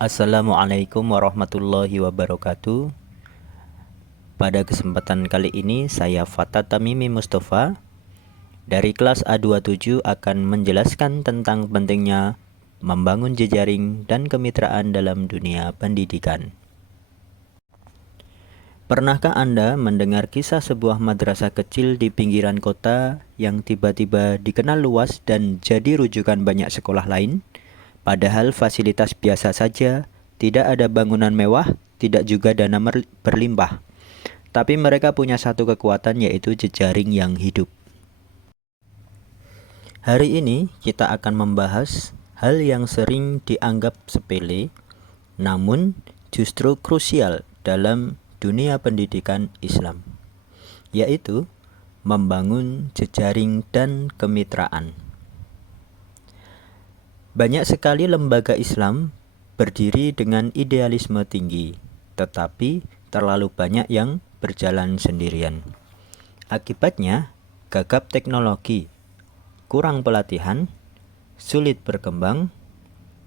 Assalamualaikum warahmatullahi wabarakatuh. Pada kesempatan kali ini saya Fata Tamimi Mustafa dari kelas A27 akan menjelaskan tentang pentingnya membangun jejaring dan kemitraan dalam dunia pendidikan. Pernahkah Anda mendengar kisah sebuah madrasah kecil di pinggiran kota yang tiba-tiba dikenal luas dan jadi rujukan banyak sekolah lain? Padahal fasilitas biasa saja, tidak ada bangunan mewah, tidak juga dana berlimpah. Tapi mereka punya satu kekuatan, yaitu jejaring yang hidup. Hari ini kita akan membahas hal yang sering dianggap sepele, namun justru krusial dalam dunia pendidikan Islam, yaitu membangun jejaring dan kemitraan. Banyak sekali lembaga Islam berdiri dengan idealisme tinggi, tetapi terlalu banyak yang berjalan sendirian. Akibatnya, gagap teknologi, kurang pelatihan, sulit berkembang,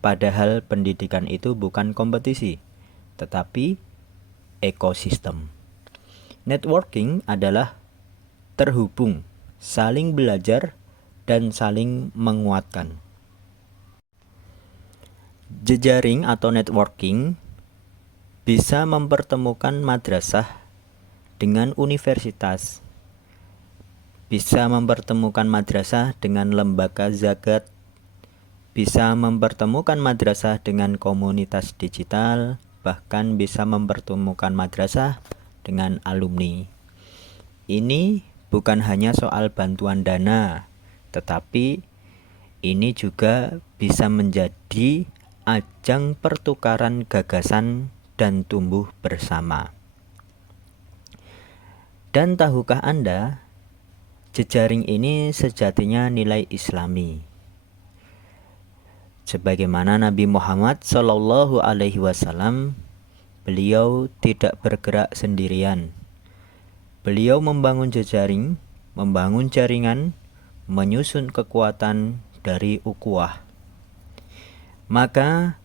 padahal pendidikan itu bukan kompetisi, tetapi ekosistem. Networking adalah terhubung, saling belajar, dan saling menguatkan. Jejaring atau networking bisa mempertemukan madrasah dengan universitas, bisa mempertemukan madrasah dengan lembaga zakat, bisa mempertemukan madrasah dengan komunitas digital, bahkan bisa mempertemukan madrasah dengan alumni. Ini bukan hanya soal bantuan dana, tetapi ini juga bisa menjadi ajang pertukaran gagasan dan tumbuh bersama. Dan tahukah Anda, jejaring ini sejatinya nilai Islami. Sebagaimana Nabi Muhammad SAW, beliau tidak bergerak sendirian. Beliau membangun jejaring, membangun jaringan, menyusun kekuatan dari ukhuwah. Maka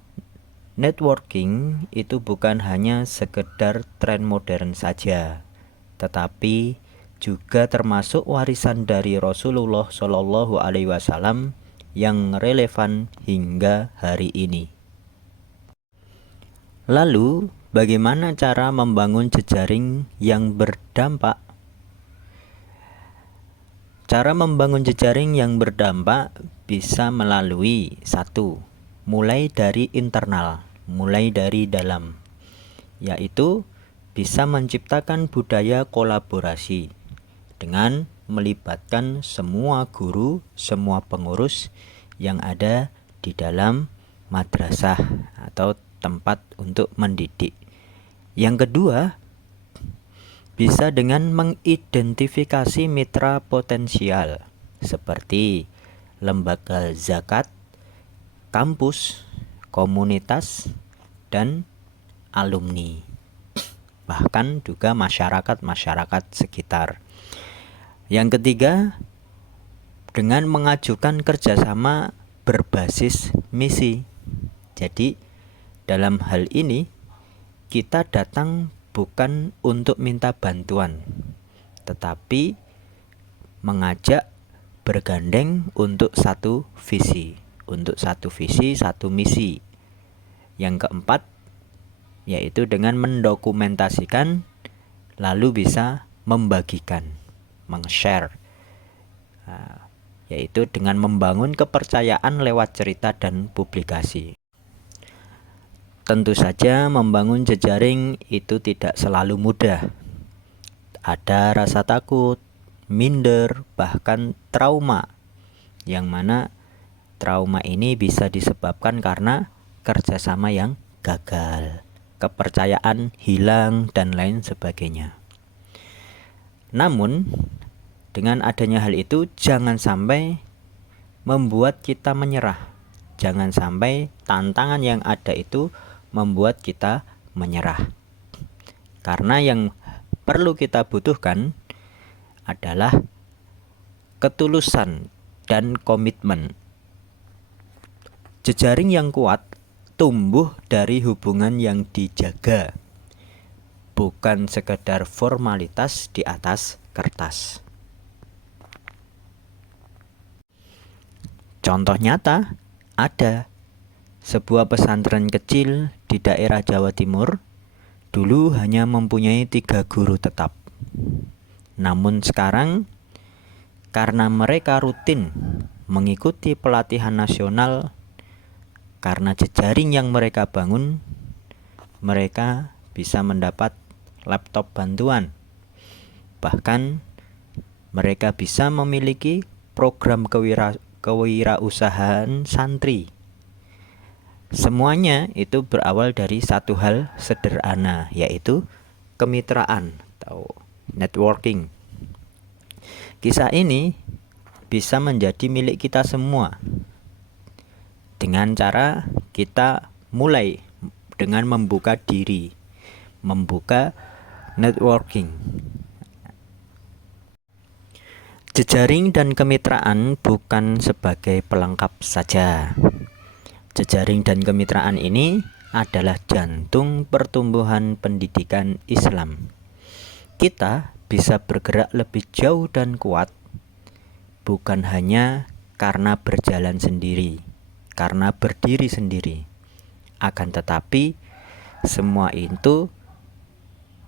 networking itu bukan hanya sekedar tren modern saja, tetapi juga termasuk warisan dari Rasulullah SAW yang relevan hingga hari ini. Lalu, bagaimana cara membangun jejaring yang berdampak? Cara membangun jejaring yang berdampak bisa melalui mulai dari internal, mulai dari dalam, yaitu bisa menciptakan budaya kolaborasi dengan melibatkan semua guru, semua pengurus yang ada di dalam madrasah atau tempat untuk mendidik. Yang kedua, bisa dengan mengidentifikasi mitra potensial seperti lembaga zakat, kampus, komunitas, dan alumni, bahkan juga masyarakat sekitar. Yang ketiga, dengan mengajukan kerjasama berbasis misi. Jadi, dalam hal ini, kita datang bukan untuk minta bantuan, tetapi mengajak bergandeng untuk satu visi, satu misi. Yang keempat, yaitu dengan mendokumentasikan, lalu bisa membagikan, meng-share, yaitu dengan membangun kepercayaan lewat cerita dan publikasi. Tentu saja membangun jejaring itu tidak selalu mudah. Ada rasa takut, minder, bahkan trauma, yang mana trauma ini bisa disebabkan karena kerjasama yang gagal, kepercayaan hilang, dan lain sebagainya. Namun, dengan adanya hal itu, jangan sampai membuat kita menyerah. Jangan sampai tantangan yang ada itu membuat kita menyerah. Karena yang perlu kita butuhkan adalah ketulusan dan komitmen. Jejaring yang kuat tumbuh dari hubungan yang dijaga, bukan sekedar formalitas di atas kertas. Contoh nyata, ada sebuah pesantren kecil di daerah Jawa Timur, dulu hanya mempunyai 3 guru tetap. Namun sekarang, karena mereka rutin mengikuti pelatihan nasional, karena jejaring yang mereka bangun, mereka bisa mendapat laptop bantuan. Bahkan mereka bisa memiliki program kewirausahaan santri. Semuanya itu berawal dari satu hal sederhana, yaitu kemitraan atau networking. Kisah ini bisa menjadi milik kita semua dengan cara kita mulai dengan membuka diri, membuka networking. Jejaring dan kemitraan bukan sebagai pelengkap saja. Jejaring dan kemitraan ini adalah jantung pertumbuhan pendidikan Islam. Kita bisa bergerak lebih jauh dan kuat bukan hanya karena berjalan sendiri, karena berdiri sendiri. Akan tetapi semua itu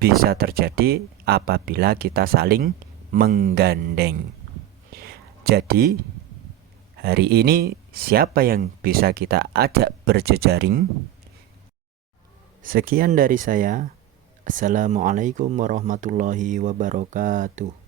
bisa terjadi apabila kita saling menggandeng. Jadi hari ini siapa yang bisa kita ajak berjejaring? Sekian dari saya. Assalamualaikum warahmatullahi wabarakatuh.